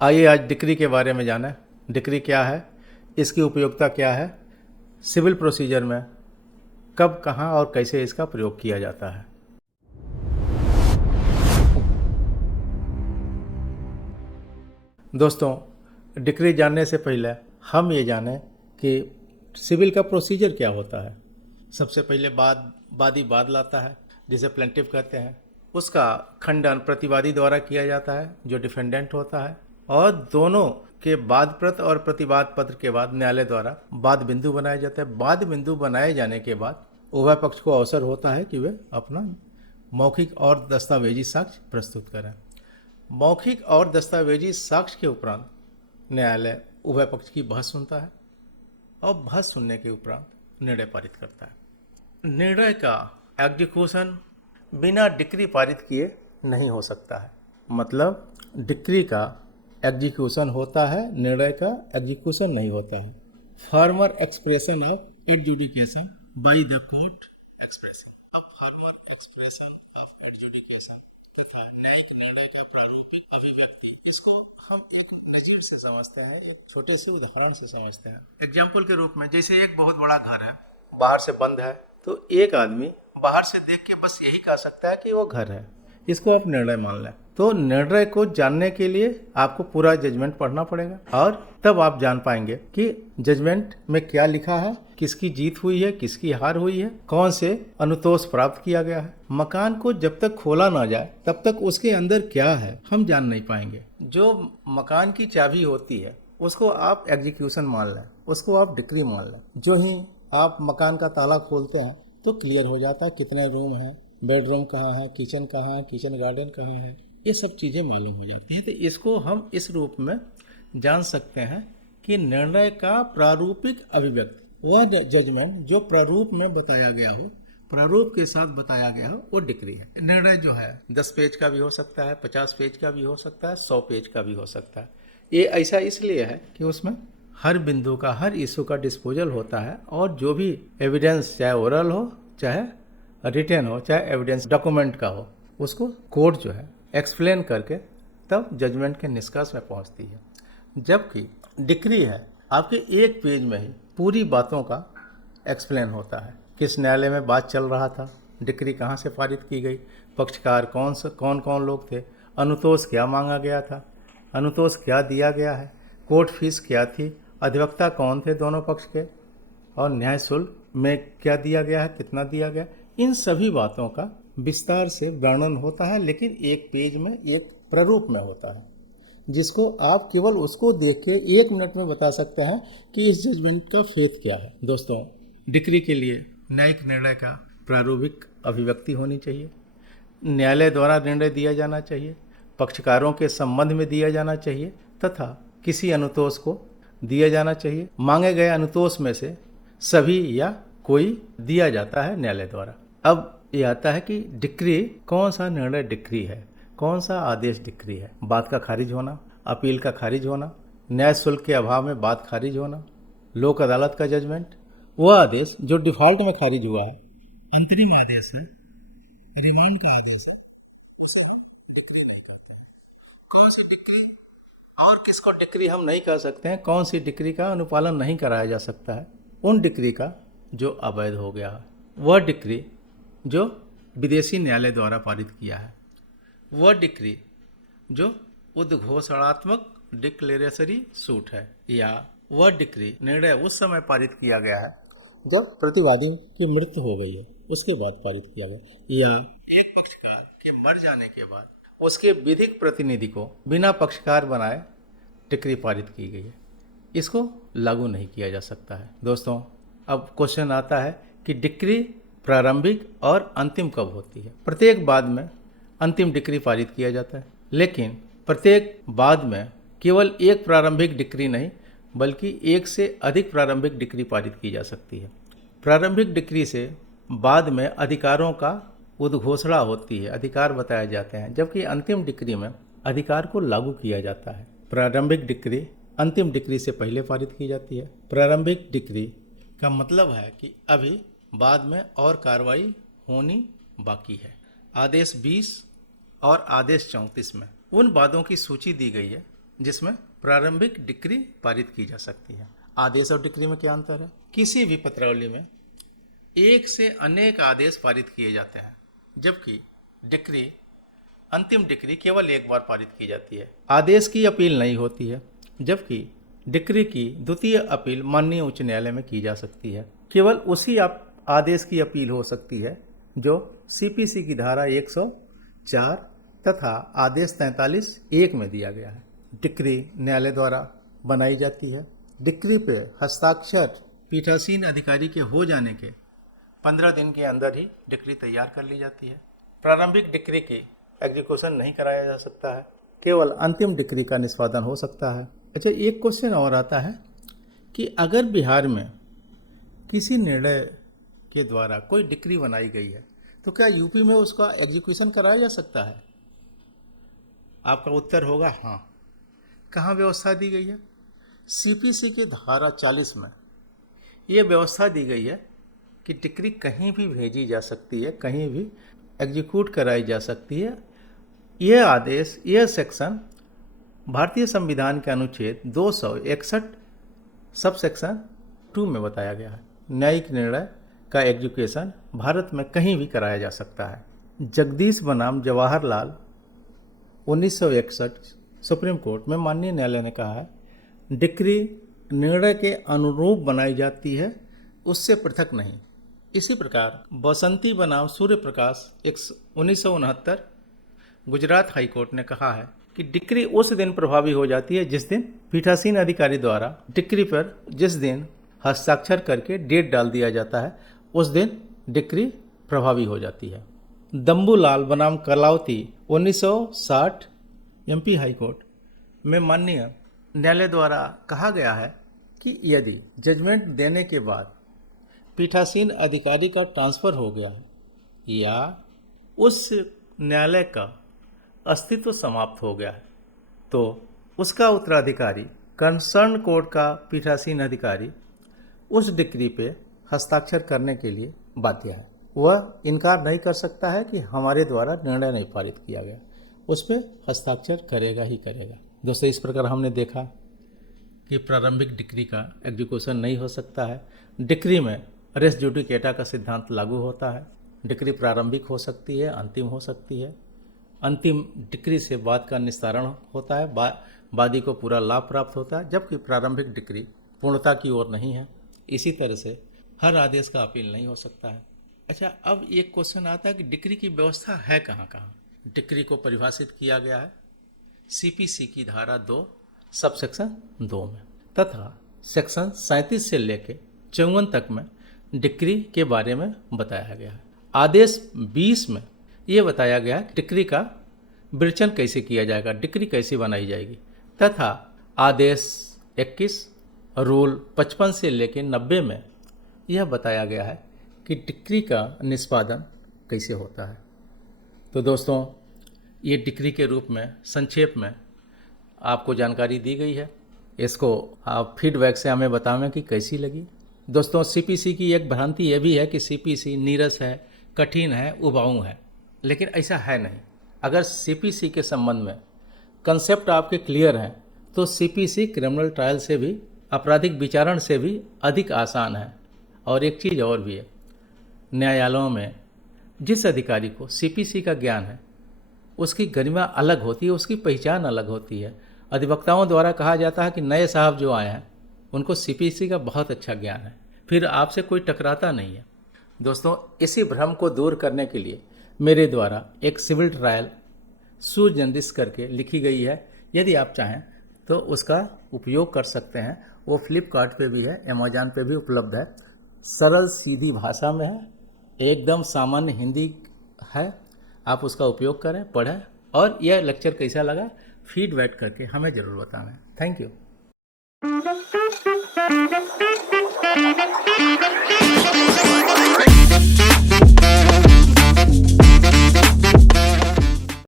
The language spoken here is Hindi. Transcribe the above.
आइए आज डिक्री के बारे में जानें। डिक्री क्या है, इसकी उपयोगिता क्या है, सिविल प्रोसीजर में कब, कहाँ और कैसे इसका प्रयोग किया जाता है। दोस्तों, डिक्री जानने से पहले हम ये जानें कि सिविल का प्रोसीजर क्या होता है। सबसे पहले वादी वाद लाता है, जिसे प्लेंटिफ कहते हैं। उसका खंडन प्रतिवादी द्वारा किया जाता है, जो डिफेंडेंट होता है, और दोनों के वाद पत्र और प्रतिवाद पत्र के बाद न्यायालय द्वारा वाद बिंदु बनाए जाते हैं। वाद बिंदु बनाए जाने के बाद उभय पक्ष को अवसर होता है कि वे अपना मौखिक और दस्तावेजी साक्ष्य प्रस्तुत करें। मौखिक और दस्तावेजी साक्ष्य के उपरांत न्यायालय उभय पक्ष की बहस सुनता है और बहस सुनने के उपरांत निर्णय पारित करता है। निर्णय का एग्जीक्यूशन बिना डिक्री पारित किए नहीं हो सकता है। मतलब डिक्री का एग्जीक्यूशन होता है, निर्णय का एग्जीक्यूशन नहीं होता है। Farmer expression of adjudication by the court expression. अब फॉर्मर एक्सप्रेशन ऑफ एडजुडिकेशन तथा न्यायिक निर्णय का प्रारूपिक अभिव्यक्ति, इसको हम एक नजीर से समझते हैं, एक छोटे से उदाहरण से समझते हैं। एग्जाम्पल के रूप में, जैसे एक बहुत बड़ा घर है, बाहर से बंद है, तो एक आदमी बाहर से देख के बस यही कह सकता है कि वो घर है। इसको आप निर्णय मान लें। तो निर्णय को जानने के लिए आपको पूरा जजमेंट पढ़ना पड़ेगा और तब आप जान पाएंगे कि जजमेंट में क्या लिखा है, किसकी जीत हुई है, किसकी हार हुई है, कौन से अनुतोष प्राप्त किया गया है। मकान को जब तक खोला ना जाए तब तक उसके अंदर क्या है हम जान नहीं पाएंगे। जो मकान की चाबी होती है उसको आप एग्जीक्यूशन मान लें, उसको आप डिक्री मान लें। जो ही आप मकान का ताला खोलते हैं तो क्लियर हो जाता है कितने रूम हैं, बेडरूम कहाँ है, किचन कहाँ है, किचन गार्डन कहाँ है, ये सब चीज़ें मालूम हो जाती हैं। तो इसको हम इस रूप में जान सकते हैं कि निर्णय का प्रारूपिक अभिव्यक्ति, वह जजमेंट जो प्रारूप में बताया गया हो, प्रारूप के साथ बताया गया हो, वो डिक्री है। निर्णय जो है 10 पेज का भी हो सकता है, 50 पेज का भी हो सकता है, 100 पेज का भी हो सकता है। ये ऐसा इसलिए है कि उसमें हर बिंदु का, हर इशू का डिस्पोजल होता है और जो भी एविडेंस, चाहे ओरल हो, चाहे रिटन हो, चाहे एविडेंस डॉक्यूमेंट का हो, उसको कोर्ट जो है एक्सप्लेन करके तब जजमेंट के निष्कर्ष में पहुंचती है। जबकि डिक्री है आपके एक पेज में ही पूरी बातों का एक्सप्लेन होता है। किस न्यायालय में बात चल रहा था, डिक्री कहाँ से पारित की गई, पक्षकार कौन कौन लोग थे, अनुतोष क्या मांगा गया था, अनुतोष क्या दिया गया है, कोर्ट फीस क्या थी, अधिवक्ता कौन थे दोनों पक्ष के, और न्याय शुल्क में क्या दिया गया है, कितना दिया गया। इन सभी बातों का विस्तार से वर्णन होता है, लेकिन एक पेज में, एक प्रारूप में होता है, जिसको आप केवल उसको देख के 1 मिनट में बता सकते हैं कि इस जजमेंट का फेथ क्या है। दोस्तों, डिक्री के लिए न्यायिक निर्णय का प्रारूपिक अभिव्यक्ति होनी चाहिए, न्यायालय द्वारा निर्णय दिया जाना चाहिए, पक्षकारों के संबंध में दिया जाना चाहिए तथा किसी अनुतोष को दिया जाना चाहिए। मांगे गए अनुतोष में से सभी या कोई दिया जाता है न्यायालय द्वारा। अब ये आता है कि डिक्री, कौन सा निर्णय डिक्री है, कौन सा आदेश डिक्री है। बात का खारिज होना, अपील का खारिज होना, न्याय शुल्क के अभाव में बात खारिज होना, लोक अदालत का जजमेंट, वह आदेश जो डिफॉल्ट में खारिज हुआ है, अंतरिम आदेश है, रिमांड का आदेश है, उसे हम डिक्री नहीं कहते हैं। कौन सी डिक्री और किसको डिक्री हम नहीं कह सकते हैं, कौन सी डिक्री का अनुपालन नहीं कराया जा सकता है, उन डिक्री का जो अवैध हो गया है, वह डिक्री जो विदेशी न्यायालय द्वारा पारित किया है, वह डिक्री जो उद्घोषणात्मक डिक्लेरेटरी सूट है, या वह डिक्री निर्णय उस समय पारित किया गया है जब प्रतिवादी की मृत्यु हो गई है, उसके बाद पारित किया गया, या एक पक्षकार के मर जाने के बाद उसके विधिक प्रतिनिधि को बिना पक्षकार बनाए डिक्री पारित की गई है, इसको लागू नहीं किया जा सकता है। दोस्तों, अब क्वेश्चन आता है कि डिक्री प्रारंभिक और अंतिम कब होती है। प्रत्येक बाद में अंतिम डिक्री पारित किया जाता है, लेकिन प्रत्येक बाद में केवल एक प्रारंभिक डिक्री नहीं बल्कि एक से अधिक प्रारंभिक डिक्री पारित की जा सकती है। प्रारंभिक डिक्री से बाद में अधिकारों का उद्घोषणा होती है, अधिकार बताए जाते हैं, जबकि अंतिम डिक्री में अधिकार को लागू किया जाता है। प्रारंभिक डिक्री अंतिम डिक्री से पहले पारित की जाती है। प्रारंभिक डिक्री का मतलब है कि अभी बाद में और कार्रवाई होनी बाकी है। आदेश 20 और आदेश 34 में उन वादों की सूची दी गई है जिसमें प्रारंभिक डिक्री पारित की जा सकती है। आदेश और डिक्री में क्या अंतर है? किसी भी पत्रावली में एक से अनेक आदेश पारित किए जाते हैं, जबकि डिक्री, अंतिम डिक्री केवल एक बार पारित की जाती है। आदेश की अपील नहीं होती है, जबकि डिक्री की द्वितीय अपील माननीय उच्च न्यायालय में की जा सकती है। केवल उसी आदेश की अपील हो सकती है जो सीपीसी की धारा 104 तथा आदेश 43(1) में दिया गया है। डिक्री न्यायालय द्वारा बनाई जाती है। डिक्री पे हस्ताक्षर पीठासीन अधिकारी के हो जाने के 15 दिन के अंदर ही डिक्री तैयार कर ली जाती है। प्रारंभिक डिक्री की एग्जीक्यूशन नहीं कराया जा सकता है, केवल अंतिम डिक्री का निष्पादन हो सकता है। अच्छा, एक क्वेश्चन और आता है कि अगर बिहार में किसी निर्णय के द्वारा कोई डिक्री बनाई गई है तो क्या यूपी में उसका एग्जीक्यूशन कराया जा सकता है? आपका उत्तर होगा हाँ। कहाँ व्यवस्था दी गई है? सीपीसी की धारा 40 में ये व्यवस्था दी गई है कि डिक्री कहीं भी भेजी जा सकती है, कहीं भी एग्जीक्यूट कराई जा सकती है। यह आदेश, यह सेक्शन भारतीय संविधान के अनुच्छेद 261 सब सेक्शन 2 में बताया गया है। न्यायिक निर्णय का एग्जीक्यूशन भारत में कहीं भी कराया जा सकता है। जगदीश बनाम जवाहरलाल 1961 सुप्रीम कोर्ट में माननीय न्यायालय ने कहा है, डिक्री निर्णय के अनुरूप बनाई जाती है, उससे पृथक नहीं। इसी प्रकार बसंती बनाम सूर्य प्रकाश 1969 गुजरात हाई कोर्ट ने कहा है कि डिक्री उस दिन प्रभावी हो जाती है जिस दिन पीठासीन अधिकारी द्वारा डिक्री पर जिस दिन हस्ताक्षर करके डेट डाल दिया जाता है, उस दिन डिक्री प्रभावी हो जाती है। दम्बूलाल बनाम कलावती 1960 एमपी हाई कोर्ट में माननीय न्यायालय द्वारा कहा गया है कि यदि जजमेंट देने के बाद पीठासीन अधिकारी का ट्रांसफ़र हो गया है या उस न्यायालय का अस्तित्व समाप्त हो गया है, तो उसका उत्तराधिकारी कंसर्न कोर्ट का पीठासीन अधिकारी उस डिक्री पे हस्ताक्षर करने के लिए बाध्य है। वह इनकार नहीं कर सकता है कि हमारे द्वारा निर्णय नहीं पारित किया गया, उस पर हस्ताक्षर करेगा ही करेगा। दोस्तों, इस प्रकार हमने देखा कि प्रारंभिक डिक्री का एग्जीक्यूशन नहीं हो सकता है। डिक्री में रेस जुडिकेटा का सिद्धांत लागू होता है। डिक्री प्रारंभिक हो सकती है, अंतिम हो सकती है। अंतिम डिक्री से बाद का निस्तारण होता है, वादी को पूरा लाभ प्राप्त होता है, जबकि प्रारंभिक डिक्री पूर्णता की ओर नहीं है। इसी तरह से हर आदेश का अपील नहीं हो सकता है। अच्छा, अब एक क्वेश्चन आता है कि डिक्री की व्यवस्था है कहाँ कहाँ? डिक्री को परिभाषित किया गया है सीपीसी की धारा 2 सब सेक्शन 2 में तथा सेक्शन 37 से लेकर 54 तक में डिक्री के बारे में बताया गया है। आदेश 20 में ये बताया गया है डिक्री का विवेचन कैसे किया जाएगा, डिक्री कैसे बनाई जाएगी, तथा आदेश 21 रूल 55 से लेकर 90 में यह बताया गया है कि डिक्री का निष्पादन कैसे होता है। तो दोस्तों, ये डिक्री के रूप में संक्षेप में आपको जानकारी दी गई है। इसको आप फीडबैक से हमें बतावें कि कैसी लगी। दोस्तों, सीपीसी की एक भ्रांति यह भी है कि सीपीसी नीरस है, कठिन है, उबाऊ है, लेकिन ऐसा है नहीं। अगर सीपीसी के संबंध में कंसेप्ट आपके क्लियर हैं तो सीपीसी क्रिमिनल ट्रायल से भी, आपराधिक विचारण से भी अधिक आसान है। और एक चीज़ और भी है, न्यायालयों में जिस अधिकारी को सीपीसी का ज्ञान है उसकी गरिमा अलग होती है, उसकी पहचान अलग होती है। अधिवक्ताओं द्वारा कहा जाता है कि नए साहब जो आए हैं उनको सीपीसी का बहुत अच्छा ज्ञान है, फिर आपसे कोई टकराता नहीं है। दोस्तों, इसी भ्रम को दूर करने के लिए मेरे द्वारा एक सिविल ट्रायल सुजंदिश करके लिखी गई है। यदि आप चाहें तो उसका उपयोग कर सकते हैं। वो फ्लिपकार्ट पे भी है, अमेजॉन पे भी उपलब्ध है। सरल सीधी भाषा में है, एकदम सामान्य हिंदी है। आप उसका उपयोग करें, पढ़ें, और यह लेक्चर कैसा लगा फीडबैक करके हमें ज़रूर बताना। Thank you.